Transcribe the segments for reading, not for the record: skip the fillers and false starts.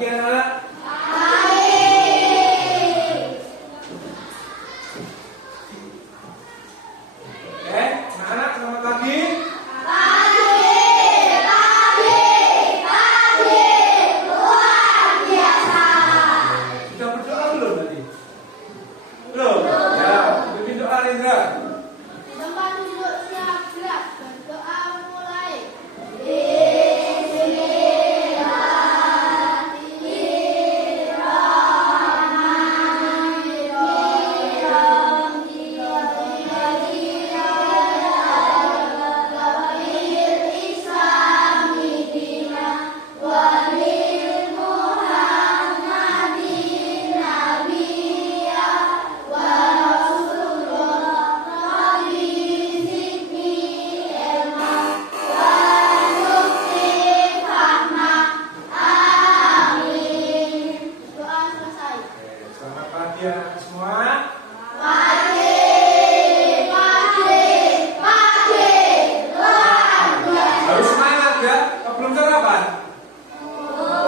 Pagi anak-anak. Oke, anak-anak selamat pagi. Sudah berdoa belum tadi? Belum? Ya, bikin doa Indra. Tempat duduk siap gerak, berdoa mulai. Doa selesai. Selamat pagi anak semua. Harus semangat ya. Belum sarapan?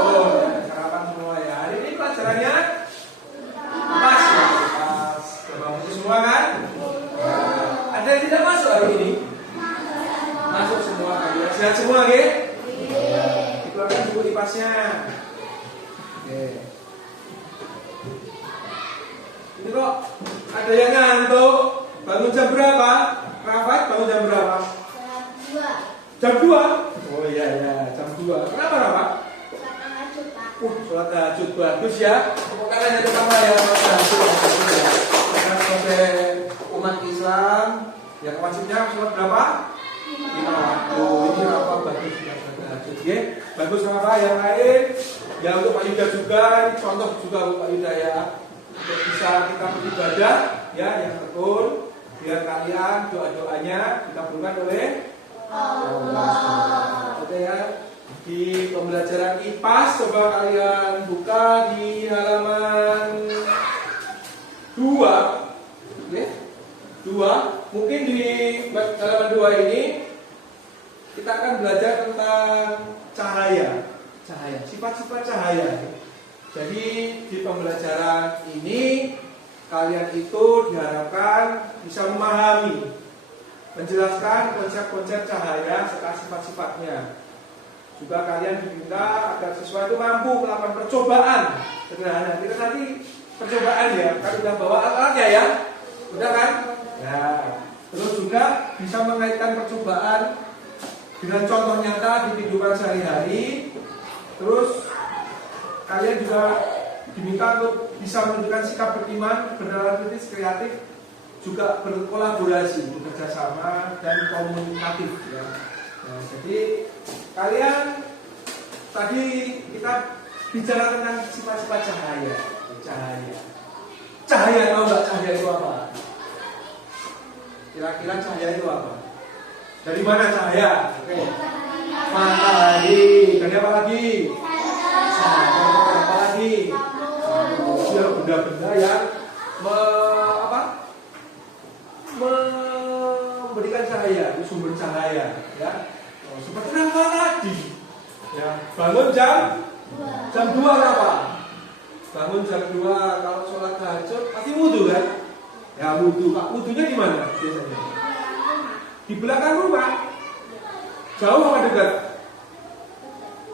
Oh, ya, sarapan semua ya. Hari ini pelajarannya pas ya. Pas. Coba masuk semua kan? Ya. Ada yang tidak masuk hari ini? Masuk semua. Ya, sehat semua, ya? Dikeluarkan buku IPAS-nya. Oke. Ini kok ada yang ngantuk. Bangun jam berapa? Rafat bangun jam berapa? Jam 2? Oh iya ya, jam 2. Kenapa Rafat? Sholat tahajud bagus ya. Tepuk tangan yang pertama ya, sholat tahajud bagus ya. Karena sebagai umat Islam, ya wajibnya sholat berapa? 5 waktu. Ini Rafat bagus ya, sholat tahajud ya. Bagus Rafat, yang lain ya untuk Pak Yuda juga, ini contoh juga untuk Pak Yuda ya. Untuk bisa kita beribadah ya yang tekun, biar kalian doa-doanya dikabulkan oleh Allah. Oke ya. Di pembelajaran IPAS coba kalian buka di halaman 2. Oke. 2. Mungkin di halaman 2 ini kita akan belajar tentang cahaya. Cahaya, sifat-sifat cahaya. Jadi di pembelajaran ini kalian itu diharapkan bisa memahami, menjelaskan konsep-konsep cahaya serta sifat-sifatnya. Juga kalian diminta agar siswa itu mampu melakukan percobaan sederhana. Kita nanti percobaan ya, kan udah bawa alat-alatnya ya, udah kan? Ya. Terus juga bisa mengaitkan percobaan dengan contoh nyata di kehidupan sehari-hari. Terus kalian juga diminta untuk bisa menunjukkan sikap beriman, bernalar kritis, kreatif, juga berkolaborasi, bekerja sama dan komunikatif ya. Nah, jadi kalian tadi kita bicara tentang sifat-sifat cahaya. Cahaya tahu nggak cahaya itu apa? Kira-kira cahaya itu apa? Dari mana cahaya? Oke. Matahari. Dari apa lagi? Apa lagi? Ya benda-benda yang memberikan cahaya, itu sumber cahaya ya. Seperti apa tadi? Ya, bangun jam 2 berapa? Bangun jam 2 kalau sholat tahajud pasti wudu kan? Ya wudu. Pak, wudunya di mana biasanya? Di belakang rumah. Jauh apa dekat?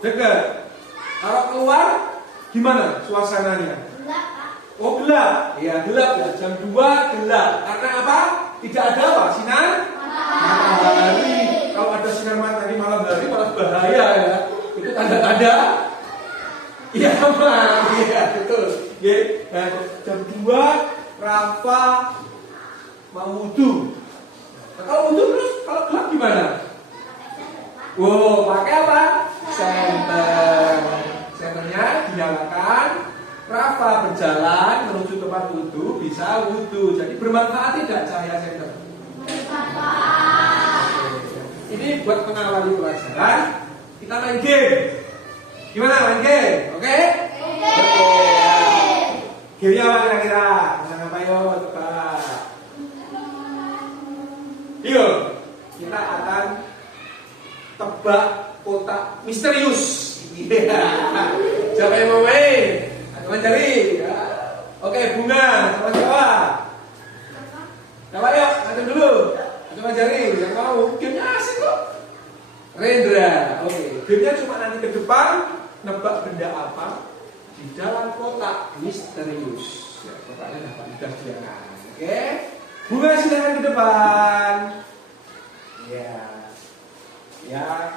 Dekat. Kalau keluar gimana suasananya? Gelap, Pak. Oh gelap. Iya gelap ya. Jam 2 gelap. Karena apa? Tidak ada apa? Sinar matahari. Kalau ada sinar matahari malam hari malah bahaya ya. Itu tanda-tanda. Iya mah. Iya betul. Ya. Nah, jam 2 Rafa mau wudu. Nah, kalau wudu terus kalau gelap gimana? Wow, pakai apa? Senter. Senternya dinyalakan. Rafa berjalan menuju tempat wudu, bisa wudu. Jadi bermanfaat tidak cahaya senter? Ini buat mengawali pelajaran. Kita main game. Gimana main game? Oke? Oke. Gamenya apa kira-kira? Misalnya apa yuk? Coba. Yuk, kita akan tebak kotak misterius. Siapa yang mau main? Teman cari. Ya. Oke, bunga sama siapa? Coba yuk, macam dulu. Coba cari yang mau. Gamenya asik kok. Rendra. Oke, gamenya cuma nanti ke depan nebak benda apa di dalam kotak misterius. Ya, kotaknya dapat sudah sediakan. Oke. Bunga silakan ke depan. Ya. Ya.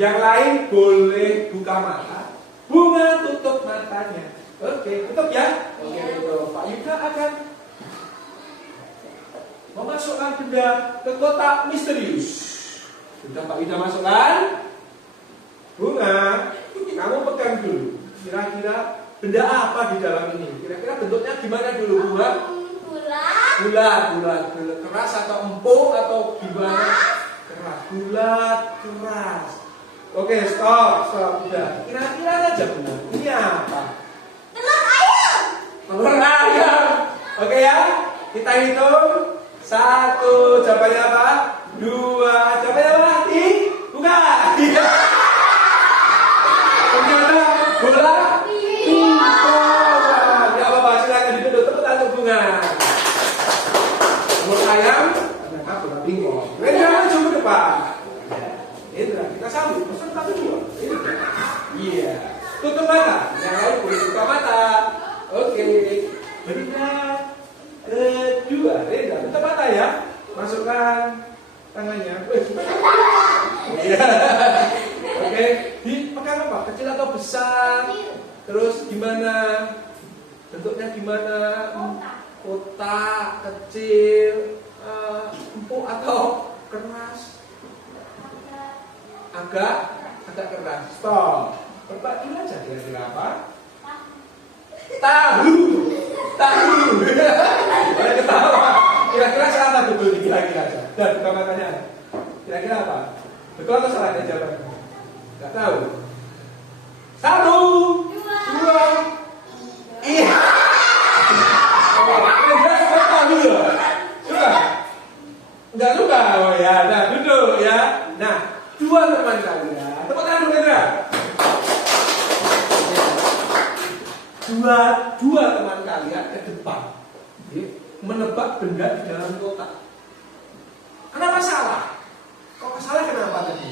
Yang lain boleh buka mata. Bunga tutup matanya. Oke, tutup ya. Oke, tutup. Pak Yuda akan memasukkan benda ke kotak misterius. Sudah Pak Yuda masukkan. Bunga, kamu pegang dulu. Kira-kira benda apa di dalam ini? Kira-kira bentuknya gimana dulu, Bunga? Bulat. Keras atau empuk atau gimana? Keras. Bulat, keras. Oke, stop. Udah. Kira-kira aja, Bunga. Ini apa? Telur ayam. Oke ya. Kita hitung. 1. Jawabannya apa? 2. Jawabannya apa? Buka. Ternyata bola. Ya apa-apa. Silakan duduk. Tepuk tangan Bunga. Telur ayam. Ternyata bola pingpong. Rendra coba depan. Indra, kita sambut. Pesan 1, 2. Iya. Tutup mata. Yang lain boleh buka mata. Oke. Benda kedua. Rendra, tutup mata ya. Masukkan tangannya. Iya. Oke. Dipegang apa? Kecil atau besar? Terus gimana? Bentuknya gimana? Kotak, kecil, empuk atau keras? Agak keras. Stop. Tebak dulu aja kira-kira apa? Tahu. Boleh ketawa. Kira-kira salah betul nih kira-kira aja. Dan buka matanya. Kira-kira apa? Betul atau salah aja jawabannya? Gak tahu. 1, 2. Iya. Enggak tahu ya. Suka? Enggak suka. Oh ya, nah duduk ya. Nah, 2 teman kalian. Tepuk tangan dulu, Rendra. Dua teman kalian ke depan menebak benda di dalam kotak. Kenapa salah? Kok salah kenapa tadi?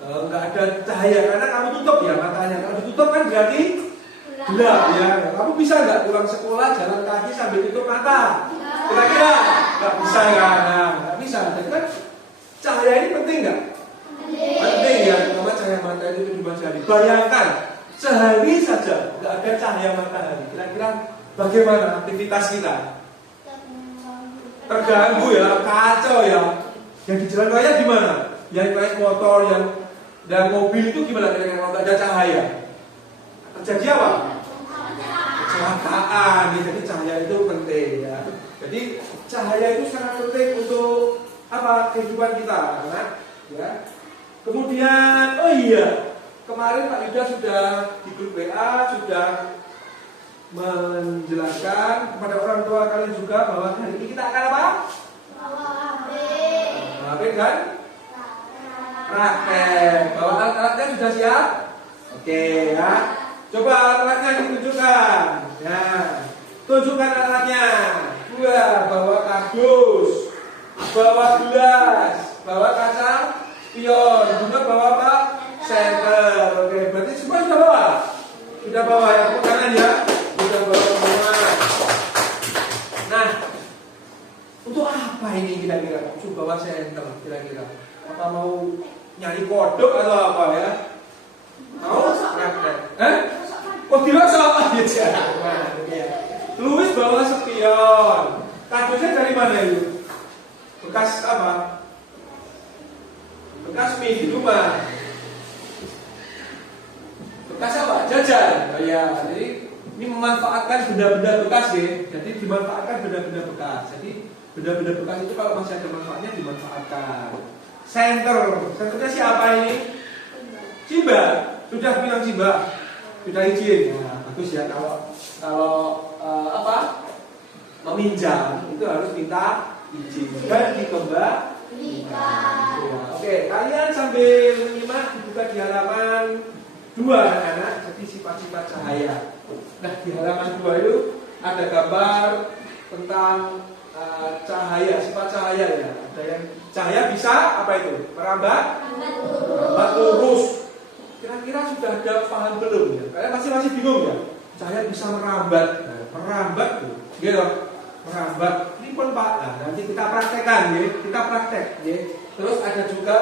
Enggak ada cahaya karena kamu tutup ya matanya. Kalau ditutup kan berarti gelap ya. Kamu bisa nggak pulang sekolah jalan kaki sambil tutup mata? Kira-kira nggak bisa ya? Nggak bisa. Jadi kan cahaya ini penting nggak? Penting ya. Karena cahaya matahari itu cuma sehari. Bayangkan sehari saja nggak ada cahaya matahari. Kira-kira bagaimana aktivitas kita? Terganggu ya, kacau ya. Yang di jalan raya gimana? Yang naik motor, yang mobil itu gimana kira-kira kalau nggak ada cahaya? Terjadi apa? Kecelakaan. Jadi cahaya itu penting ya. Jadi cahaya itu sangat penting untuk apa? Kehidupan kita, kan? Ya. Kemudian, oh iya, kemarin Pak Yuda sudah di grup WA sudah menjelaskan kepada orang tua kalian juga bahwa hari ini kita akan apa? Praktek kan? Praktek. Bahwa alat-alatnya sudah siap? Oke ya. Coba alatnya ditunjukkan. Ya. Tunjukkan alatnya. 2. Bawa kardus, bawa gelas, bawa kaca spion. Juga bawa apa? Senter. Oke, berarti semua sudah bawa? Sudah bawa ya, tepuk tangan ya. Sudah bawa semua. Nah, untuk apa ini kira-kira? Coba bawa senter kira-kira. Apa mau nyari kodok atau apa ya? Mau? Kok dirosok? Ya. Luis bawa spion. Kardusnya dari mana itu? Bekas apa? Bekas mie di rumah. Bekas apa? Jajan. Oh ya, jadi ini memanfaatkan benda-benda bekas ya. Jadi dimanfaatkan benda-benda bekas. Jadi benda-benda bekas itu kalau masih ada manfaatnya dimanfaatkan. Senternya siapa ini? Simba. Sudah bilang Simba. Sudah izin. Nah, bagus ya kalau meminjam itu harus minta izin dan ikan. Ya, oke, kalian sambil menyimak dibuka di halaman 2 anak-anak, jadi sifat-sifat cahaya. Nah, di halaman 2 itu ada gambar tentang cahaya, sifat cahaya ya. Ada yang cahaya bisa apa itu? Merambat, merambat lurus. Kira-kira sudah ada paham belum ya? Kalian masih bingung ya? Cahaya bisa merambat, nah, merambat tuh, gitu, merambat. Ini pun Pak, nah, nanti kita praktekkan ya, kita praktek ya. Terus ada juga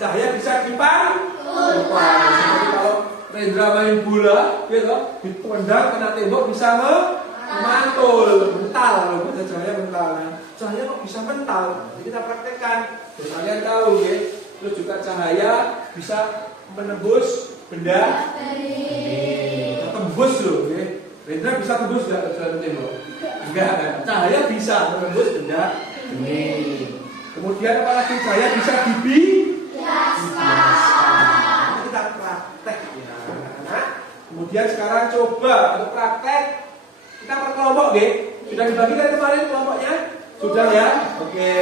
cahaya bisa dipantulkan. Seperti kalau Rendra main bola, gitu, ditendang kena tembok bisa memantul, mental, kalau bahasa cahaya mental. Cahaya kok bisa mental? Jadi kita praktekkan. Dan kalian tahu ya, terus juga cahaya bisa menembus benda bening. Tembus loh, ya. Rendra bisa tembus nggak dalam tembok? Enggak kan? Cahaya bisa menembus benda bening. Kemudian apalagi cahaya bisa dibiaskan. Kita praktek ya, anak-anak. Kemudian sekarang coba untuk praktek kita per kelompok, deh. Sudah dibagi dari kemarin kelompoknya? Sudah ya? Oke.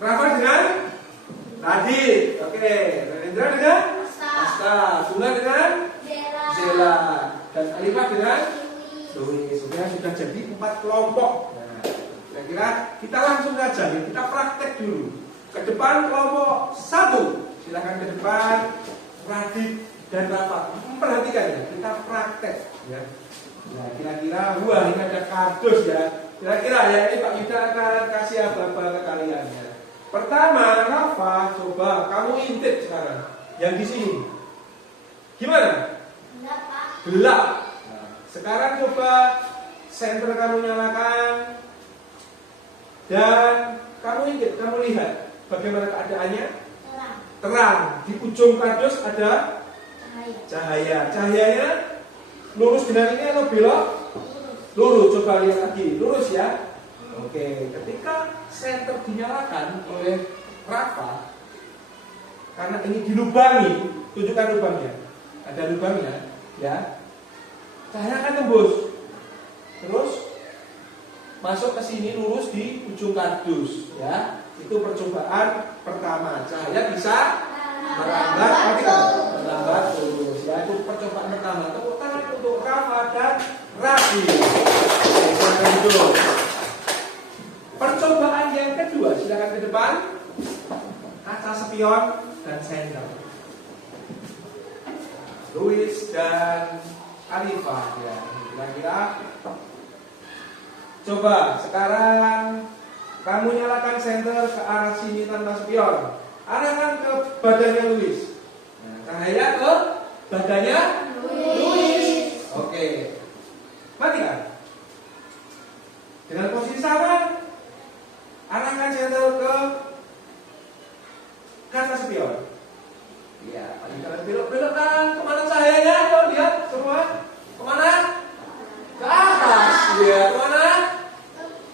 Rafa dengan Radit. Oke. Rendra dengan Asta. Bunga dengan Zela. Dan Alifah dengan Louis. Sudah jadi 4 kelompok. Nah, kira-kira kita langsung saja nih, kita praktek dulu. Ke depan kelompok 1. Silakan ke depan Radit dan Rafa. Perhatikan ya, kita praktek ya. Nah, kira-kira wah ini ada kardus ya. Kira-kira ya ini Pak Yuda akan kasih apa-apa ke kalian ya. Pertama, Rafa, coba kamu intip sekarang. Yang di sini. Gimana? Gelap. Nah, sekarang coba senter kamu nyalakan dan kamu intip, kamu lihat bagaimana keadaannya? Terang. Di ujung kardus ada cahaya. Cahayanya lurus dengan ini atau belok? Lurus. Coba lihat lagi. Lurus ya. Oke. Ketika senter dinyalakan oleh Rafa, karena ini dilubangi, tunjukkan lubangnya. Ada lubangnya, ya. Cahaya akan tembus. Terus masuk ke sini lurus di ujung kardus, ya. Itu percobaan pertama. Cahaya bisa merambat lurus. Ya, itu percobaan pertama. Tepuk tangan untuk Rafa dan Rafi. Percobaan yang kedua, silakan ke depan. Kaca spion dan senter. Louis dan Alifah ya. Kira-kira coba sekarang kamu nyalakan senter ke arah sini tanpa spion. Arahkan ke badannya Louis. Nah, cahaya ke badannya Louis. Oke. Matikan. Dengan posisi sama, arahkan senter ke kaca spion. Iya, jangan belok-belokkan. Kemana cahayanya? Kau lihat semua. Kemana? Ke atas. Iya, kemana?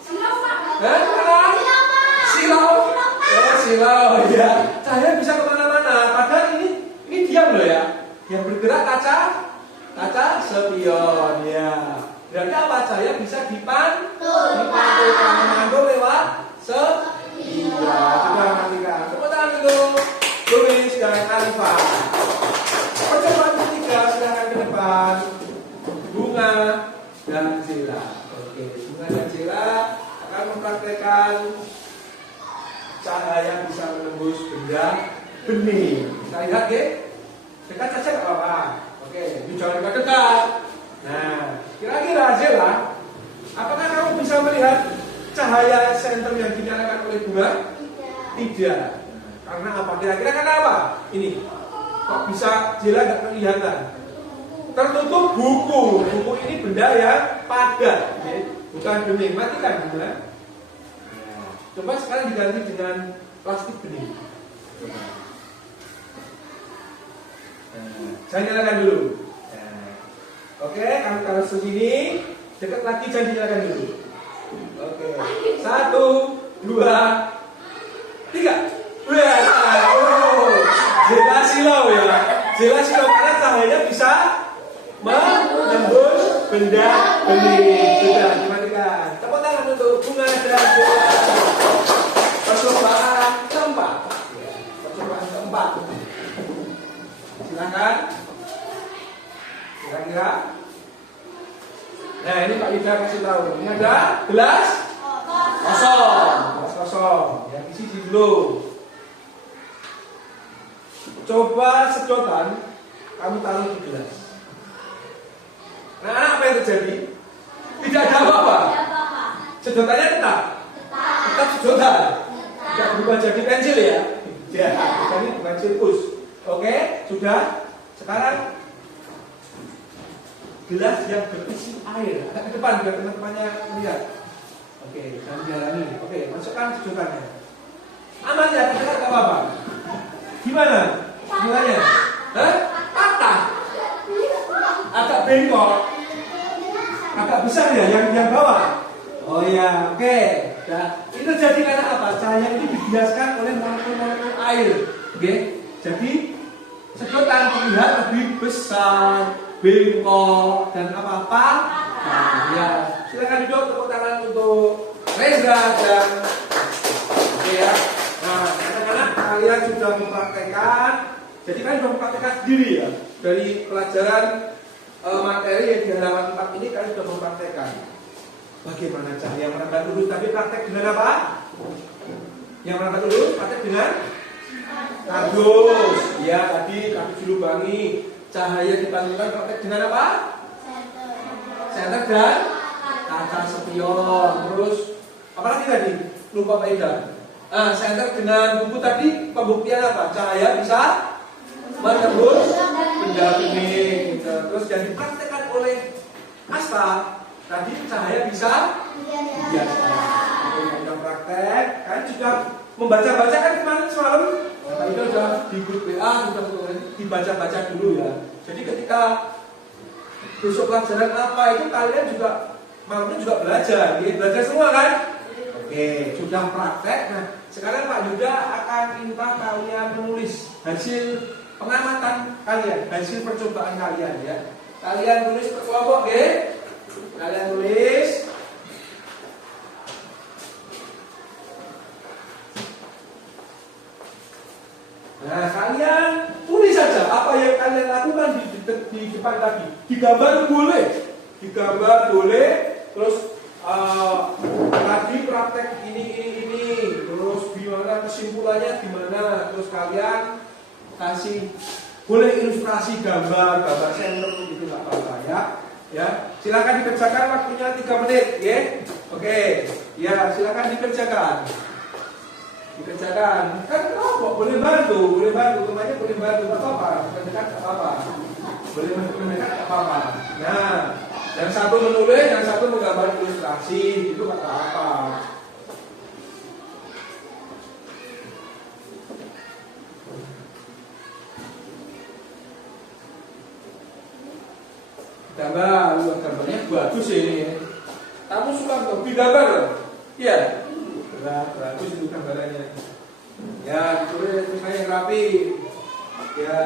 Silau, Pak. Kemana? Silau. Oh, silau. Iya. Cahaya bisa kemana-mana. Padahal ini diam loh ya. Yang bergerak kaca spion. Ya. Berarti apa? Cahaya bisa dipantul lewat spion. Coba matikan. Tepuk tangan dulu. Louis dan Alifah. Percobaan ketiga, silakan ke depan. Bunga dan Zela. Oke, Bunga dan Zela akan mempraktekkan cahaya bisa menembus benda bening. Kita lihat ya. Dekat saja nggak apa-apa. Oke, jangan dekat. Nah, kira-kira Zela, apakah kamu bisa melihat cahaya senter yang dinyalakan oleh Bunga? Tidak. Karena apa? Kira-kira karena apa? Ini kok bisa Zela nggak kelihatan? Tertutup buku. Buku ini benda yang padat, ya? Bukan bening. Matikan, Bunga. Coba sekarang diganti dengan plastik bening. Saya nyalakan dulu. Oke, kamu taruh segini. Dekat lagi, jangan dinyalakan dulu. Oke, 1, 2, 3. Zela silau ya. Zela silau karena cahayanya bisa menembus benda bening. Sudah dimatikan. Tepuk tangan untuk Bunga dan Zela. Percobaan Sudah kasih tahu. Ini ada gelas kosong. Gelas kosong. Yang isi dulu. Coba sedotan kamu taruh di gelas. Nah, apa yang terjadi? Tidak ada apa-apa. Sedotannya tetap sedotan. Tidak berubah jadi pensil ya. Ya, jadi bukan sirkus. Oke, sudah. Sekarang gelas yang berisi air. Agak ke depan biar teman-temannya melihat. Oke, jangan dihalangi. Oke, masukkan sedotannya. Aman ya, tidak ada apa-apa. Gimana? Mulanya? Hah? Patah. Agak bengkok. Agak besar ya yang bawah. Oh ya, oke. Nah, ini terjadi karena apa? Cahaya ini dibiaskan oleh molekul-molekul air. Oke. Jadi sedotan terlihat lebih besar, bengkok dan apa-apa. Nah, ya. Silakan duduk, tepuk tangan untuk Reza dan oke ya. Nah, anak-anak kalian sudah mempraktekkan. Jadi kalian sudah mempraktekkan sendiri ya. Dari pelajaran materi yang di halaman 4 ini kalian sudah mempraktekkan. Bagaimana cahaya merambat lurus? Tapi praktek dengan apa? Yang merambat lurus praktek dengan kardus. Ya, tadi kardus dilubangi. Cahaya dipantulkan praktek dengan apa? Senter dan kaca spion. Terus apa lagi tadi? Lupa Pak Ida. Senter dengan buku tadi pembuktian apa? Cahaya bisa menembus benda bening. Terus yang dipraktekkan oleh Asta tadi cahaya bisa kita praktek. Kan sudah membaca-baca kan kemarin semalam. Tadi sudah di grup WA sudah dibaca-baca dulu ya. Jadi ketika besok pelajaran apa itu kalian juga malamnya juga belajar. Belajar semua kan? Oke, sudah praktek. Nah, sekarang Pak Yuda akan minta kalian menulis hasil pengamatan kalian, hasil percobaan kalian ya. Kalian tulis per kelompok, oke? Kalian tulis. Nah, kalian tulis saja apa yang kalian lakukan di depan tadi. Digambar boleh, Terus tadi praktek ini. Terus gimana kesimpulannya gimana? Terus kalian kasih boleh ilustrasi gambar center gitu nggak apa-apa ya. Ya, silakan dikerjakan waktunya 3 menit, ya. Oke, ya silakan dikerjakan. Kan kelompok boleh bantu, temannya boleh bantu, nggak apa-apa. Mendekat nggak apa-apa. Boleh mendekat nggak apa-apa. Nah, yang satu menulis, yang satu menggambar ilustrasi, itu nggak apa-apa. Gambarnya bagus ini. Kamu suka hobi gambar? Iya. Bagus itu gambarannya. Ya, ditulis tulisannya yang rapi. Ya,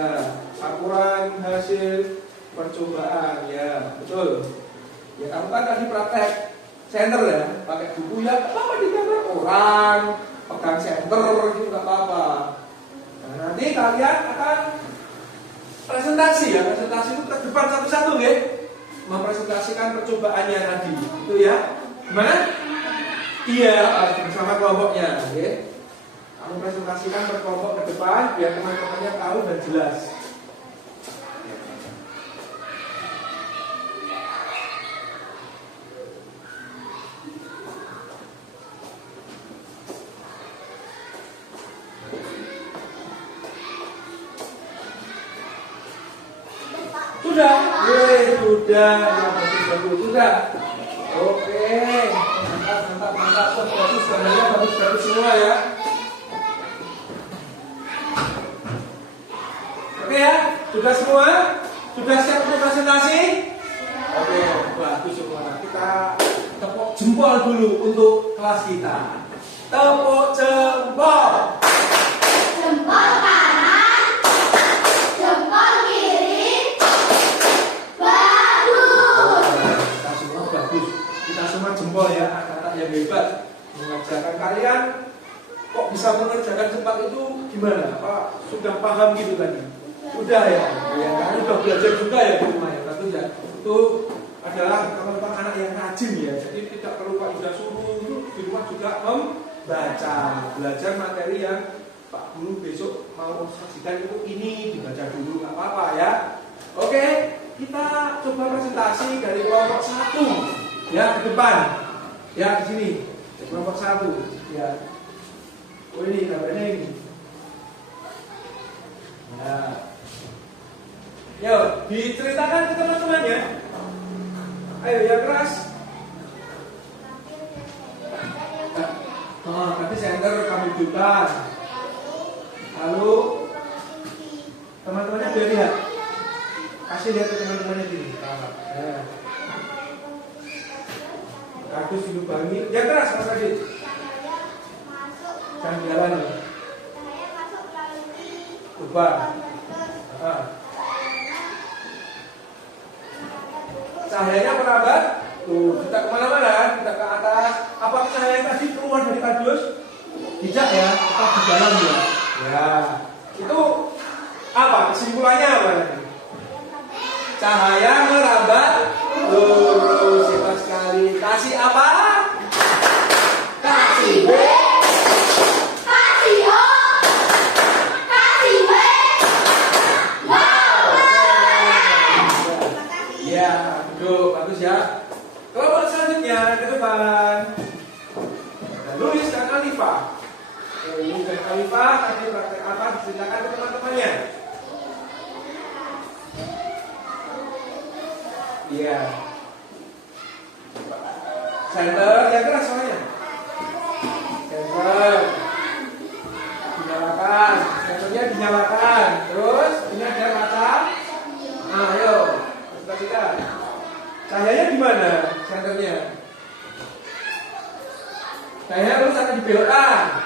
akurat hasil percobaan. Ya, betul. Ya, kamu kan tadi praktek center ya, pakai buku ya, apa digambar orang, pegang center gitu nggak apa-apa. Nah, nanti kalian akan presentasi ya, presentasi itu ke depan satu-satu ya. Mempresentasikan percobaannya tadi, itu ya. Gimana? Iya, bersama kelompoknya, oke. Kamu presentasikan per kelompok ke depan biar teman-temannya tahu dan jelas. Sudah, sudah. Oke, mantap. Bagus, gambarnya bagus semua ya. Oke ya, sudah semua? Sudah siap untuk presentasi? Oke, bagus semua. Kita tepuk jempol dulu untuk kelas kita. Tepuk jempol. Jempol kanan, jempol kiri. Bagus. Kita semua bagus. Kita semua jempol ya, anak-anak yang hebat mengerjakan. Kalian kok bisa mengerjakan cepat itu gimana? Apa sudah paham gitu tadi? Udah ya, kalian udah belajar juga ya di rumah ya, bagus ya. Itu adalah teman-teman anak yang rajin ya. Jadi tidak perlu Pak Yuda suruh, di rumah juga membaca, belajar materi yang Pak Guru besok mau sajikan itu ini dibaca dulu, nggak apa-apa ya. Oke, kita coba presentasi dari kelompok 1 ya ke depan. Ya di sini kelompok 1 ya. Oh ini gambarnya ini. Nah, yuk diceritakan ke teman-teman ya. Ayo yang keras. Oh, nanti center kamu dudukkan. Lalu teman-temannya biar lihat. Kasih lihat ke teman-temannya gini. Ya. Kardus dilubangi. Yang keras Mas Radit. Jangan jalan ya. Lubang. Cahayanya merambat. Tuh, kita kemana-mana, kita ke atas. Apakah cahaya tadi keluar dari kardus? Tidak ya, tetap di dalam ya. Ya, itu apa? Kesimpulannya apa nanti? Cahaya merambat lurus, hebat sekali. Kasih apa? Kasih B. Kasih O. Kasih W. Wow. Ya, duduk, bagus ya. Kelompok selanjutnya ke depan. Luis dan Alifah. Luis dan Alifah tadi praktek apa? Diceritakan ke teman-temannya. Iya. Center, yang keras soalnya. Center. Dinyalakan. Centernya dinyalakan. Terus ini ada mata. Nah, ayo. Kita. Cahayanya di mana? Senternya. Cahaya terus akan dibelokkan.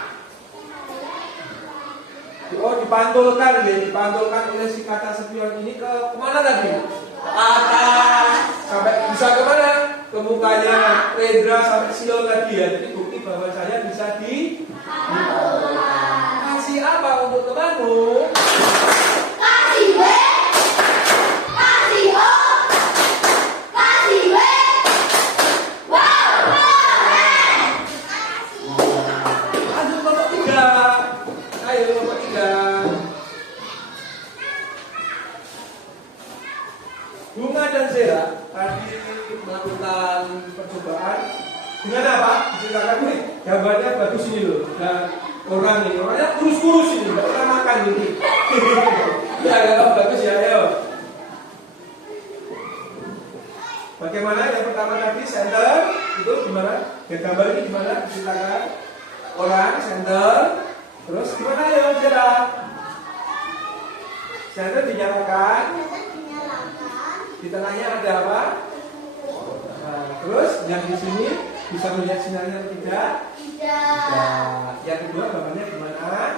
Oh, dipantulkan ya, dipantulkan oleh si kata spion ini ke kemana tadi? Ke atas. Sampai bisa kemana? Ke mukanya Rendra sampai Sion tadi ya. Jadi bukti bahwa saya bisa dipantulkan. Kasih apa untuk temanmu? Kasih W. Kasih O. Kasih W. Wow. Lanjut kelompok 3. Ayo kelompok 3. Bunga dan Zera tadi melakukan percobaan dengan apa? Diceritakan nih, gambarnya bagus ini loh. Dan orang ini, orangnya kurus-kurus ini, nggak pernah makan ini. Ya, bagus ya, ayo. Bagaimana yang pertama tadi center itu gimana? Ya gambar ini gimana? Diceritakan orang center, terus gimana ya Zera? Center dinyalakan. Di tengahnya ada apa? Nah, terus yang di sini bisa melihat sinarnya atau tidak? Tidak. Yang kedua gambarnya gimana?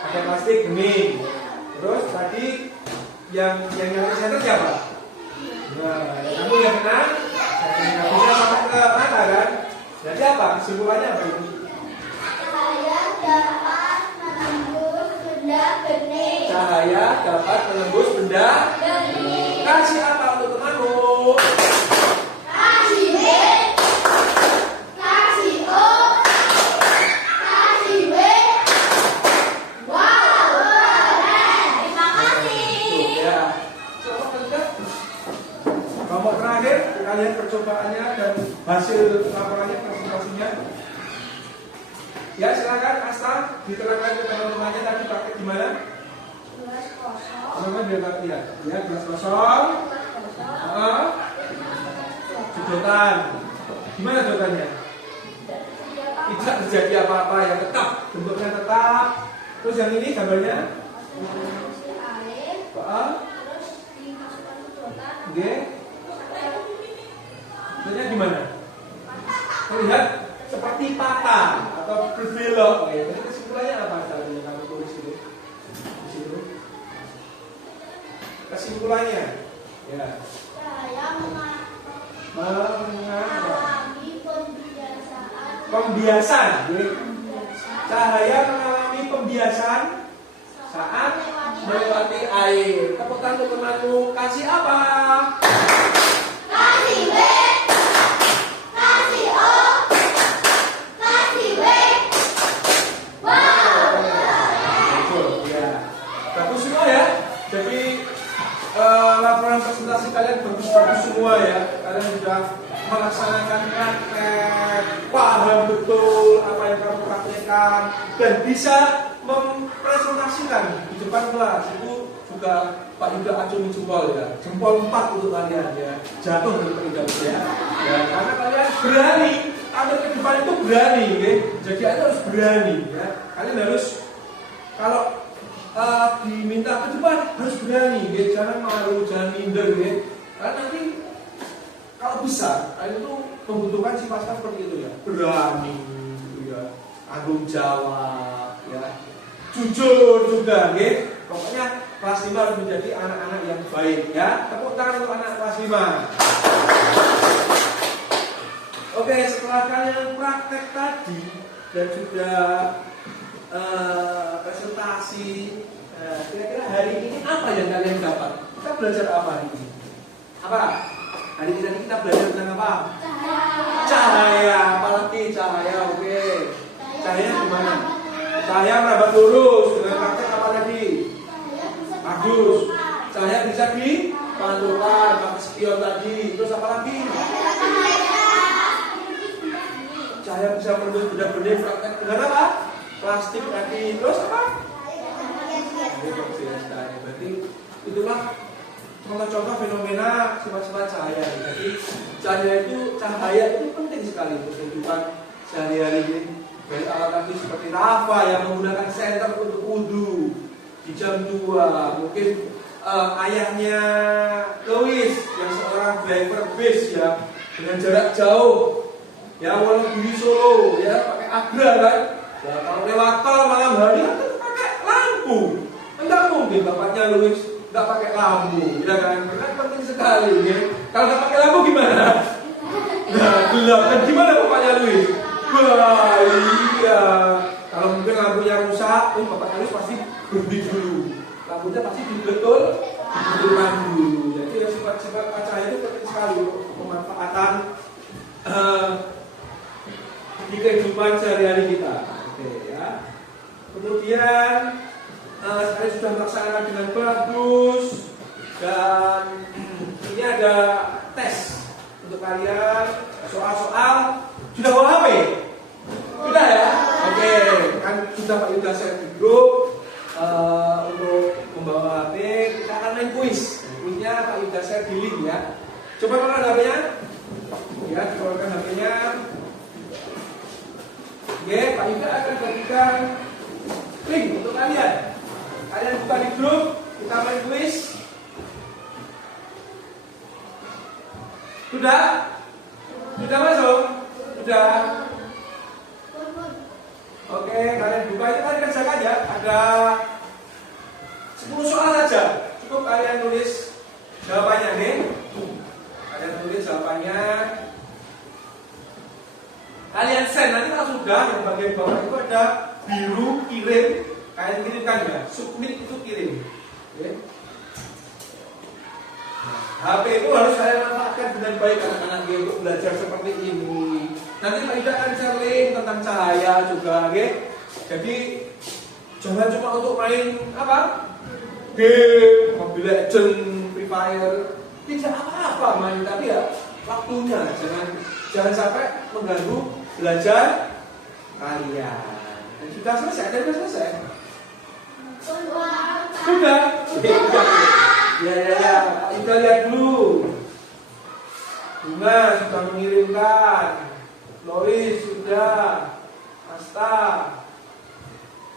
Ada plastik bening. Terus tadi yang nyala center siapa? Nah, kamu yang menang. Nggak bisa sampai ke mana kan? Jadi apa? Kesimpulannya apa itu? Cahaya dapat menembus benda bening. Kasih apa untuk temanmu? Kasih B. Kasih O. Kasih W. Wow. Terima kasih. Ya. Kelompok terakhir, kita lihat percobaannya dan hasil laporannya, presentasinya. Ya, silakan Asta diterangkan ke teman-temannya tadi pakai gimana? Teman-teman biar lihat. Ya, gelas kosong. Sedotan. Gimana sedotannya? Tidak terjadi apa-apa, yang tetap, bentuknya tetap. Terus yang ini gambarnya? Oke. Bentuknya gimana? Terlihat seperti patah atau berbelok. Oke, jadi kesimpulannya apa tadi yang kamu tulis itu? Di situ. Kesimpulannya, ya. Saya Mengalami pembiasaan. Cahaya mengalami pembiasaan saat melewati air. Tepuk tangan untuk temanmu. Kasih apa? Kasih B. Kasih O. Kasih W. Wow. Betul, ya. Bagus semua ya. Jadi laporan presentasi kalian bagus-bagus semua ya. Kalian sudah melaksanakan praktek, paham betul apa yang kamu praktekkan dan bisa mempresentasikan di depan kelas. Itu juga Pak Yuda acungi jempol ya, jempol 4 untuk kalian ya, jatuh dari peninggal ya. Ya, karena kalian berani, tampil ke depan itu berani, ya. Jadi kalian harus berani ya. Kalian harus kalau diminta ke depan harus berani, ya. Jangan malu, jangan minder, ya. Karena nanti kalau besar, kalian itu membutuhkan sifat seperti itu ya, berani, gitu ya, tanggung jawab, ya, jujur juga, ya. Pokoknya kelas 5 harus menjadi anak-anak yang baik ya. Tepuk tangan untuk anak kelas 5. Oke, setelah kalian praktek tadi dan sudah presentasi, kira-kira hari ini apa yang kalian dapat? Kita belajar apa hari ini? Apa? Hari ini kita belajar tentang apa? Cahaya. Apalagi cahaya, oke. Cahaya gimana? Cahaya merambat lurus. Dengan praktek apa tadi? Bagus. Cahaya bisa dipantulkan pakai spion tadi. Terus apa lagi? Cahaya bisa menembus benda-benda praktek dengan apa? Plastik tadi. Terus apa? Berarti itulah contoh-contoh fenomena sifat-sifat cahaya. Jadi cahaya itu penting sekali untuk kehidupan sehari-hari ini. Dari alat tadi seperti Rafa yang menggunakan senter untuk wudhu di jam 2, mungkin ayahnya Louis yang seorang driver bis ya, dengan jarak jauh ya, walau di Solo ya, pakai Agra kan ya, kalau lewat tol malam hari kan pakai lampu. Enggak mungkin bapaknya Louis nggak pakai lampu ya kan, karena penting sekali ya. Kalau nggak pakai lampu gimana? Nah, gelap kan, gimana bapaknya Louis? Wah iya, kalau mungkin lampunya rusak, bapaknya Louis pasti berhenti dulu, lampunya pasti betul dulu. Jadi ya, sifat-sifat cahaya itu penting sekali untuk pemanfaatan di kehidupan sehari-hari kita. Oke ya. Kemudian saya sudah melaksanakan dengan bagus dan ini ada tes untuk kalian, soal-soal. Sudah bawa HP? Sudah ya? Oke, kan sudah Pak Yuda share di grup. Untuk membawa HP, kita akan main kuis. Kuisnya Pak Yuda share di link ya. Coba keluarkan HP-nya. Ya, keluarkan HP-nya. Oke, Pak Yuda akan bagikan link untuk kalian. Kalian buka di grup, kita main kuis. Sudah? Sudah masuk? Sudah? Oke, kalian buka itu, kalian kerjakan ya. Ada 10 soal saja. Cukup kalian tulis jawabannya nih. Kalian tulis jawabannya. Kalian send, nanti kalau sudah yang bagian bawah itu ada biru kirim. Kalian kirimkan ya. Submit itu kirim. Oke. HP itu harus saya manfaatkan dengan baik anak-anak untuk belajar seperti ini. Nanti Pak Yuda akan share link tentang cahaya juga, oke? Jadi jangan cuma untuk main apa? Game, Mobile Legends, Free Fire. Tidak apa-apa main, tapi ya waktunya jangan sampai mengganggu belajar kalian. Dan sudah selesai, Sudah. Ya. Kita lihat dulu. Bunga sudah mengirimkan. Lois sudah. Asta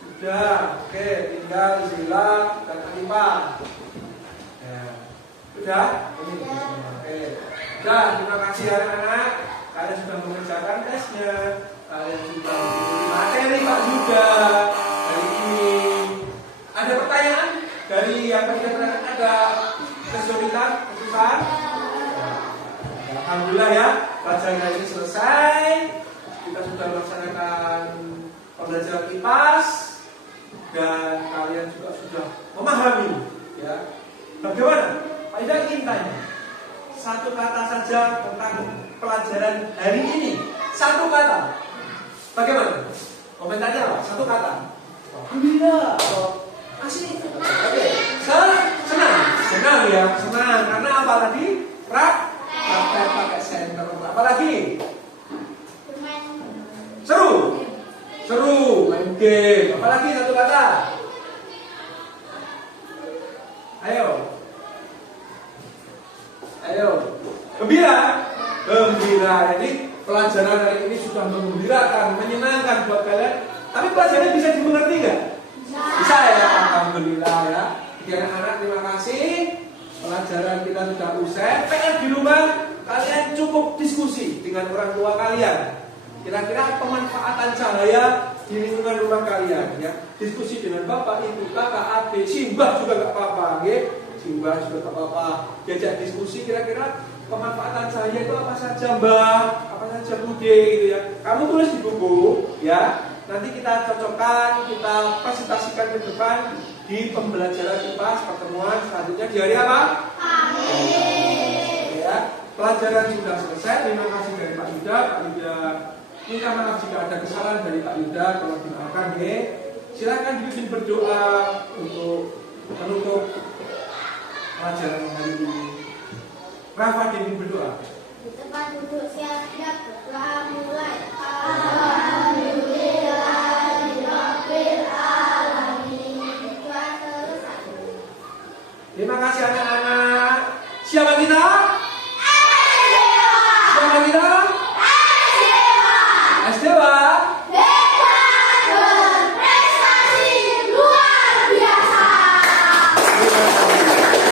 sudah. Oke, tinggal Zila dan Alifah. Ya. Sudah? Oke. Sudah, terima kasih anak-anak. Kalian sudah mengerjakan tesnya. Kalian sudah mengikuti materi Pak Yuda hari ini. Ada pertanyaan dari yang kita terangkan? Ada kesulitan? Alhamdulillah ya, pelajaran ini selesai. Kita sudah melaksanakan pembelajaran IPAS. dan kalian juga sudah memahami, ya. Bagaimana? Pak Ida ingin tanya satu kata saja tentang pelajaran hari ini. Satu kata. Bagaimana? Komentarnya apa? Satu kata. Alhamdulillah. Asik. Oke. Senang ya, senang. Karena apa tadi? Praktek pakai senter. Apa lagi? Seru, main game. Apalagi satu kata? Ayo. Gembira. Jadi pelajaran hari ini sudah menggembirakan, menyenangkan buat kalian. Tapi pelajarannya bisa dimengerti nggak? Bisa ya, alhamdulillah ya. Jadi anak-anak terima kasih. Pelajaran kita sudah usai. PR di rumah kalian cukup diskusi dengan orang tua kalian. Kira-kira pemanfaatan cahaya di lingkungan rumah kalian, ya. Diskusi dengan bapak, ibu, kakak, adik, simbah juga nggak apa-apa, ya. Simbah juga nggak apa-apa. Diajak diskusi kira-kira pemanfaatan cahaya itu apa saja, Mbak? Apa saja, Bude, gitu ya. Kamu tulis di buku, ya. Nanti kita cocokkan, kita presentasikan ke depan di pembelajaran IPA pertemuan selanjutnya di hari apa? Amin. Ya. Pelajaran sudah selesai. Terima kasih dari Pak Yuda. Pak Yuda minta maaf jika ada kesalahan dari Pak Yuda, tolong dimaafkan ya. Silakan dipimpin berdoa untuk menutup pelajaran hari ini. Rafa dipimpin berdoa. Di tempat duduk siap berdoa.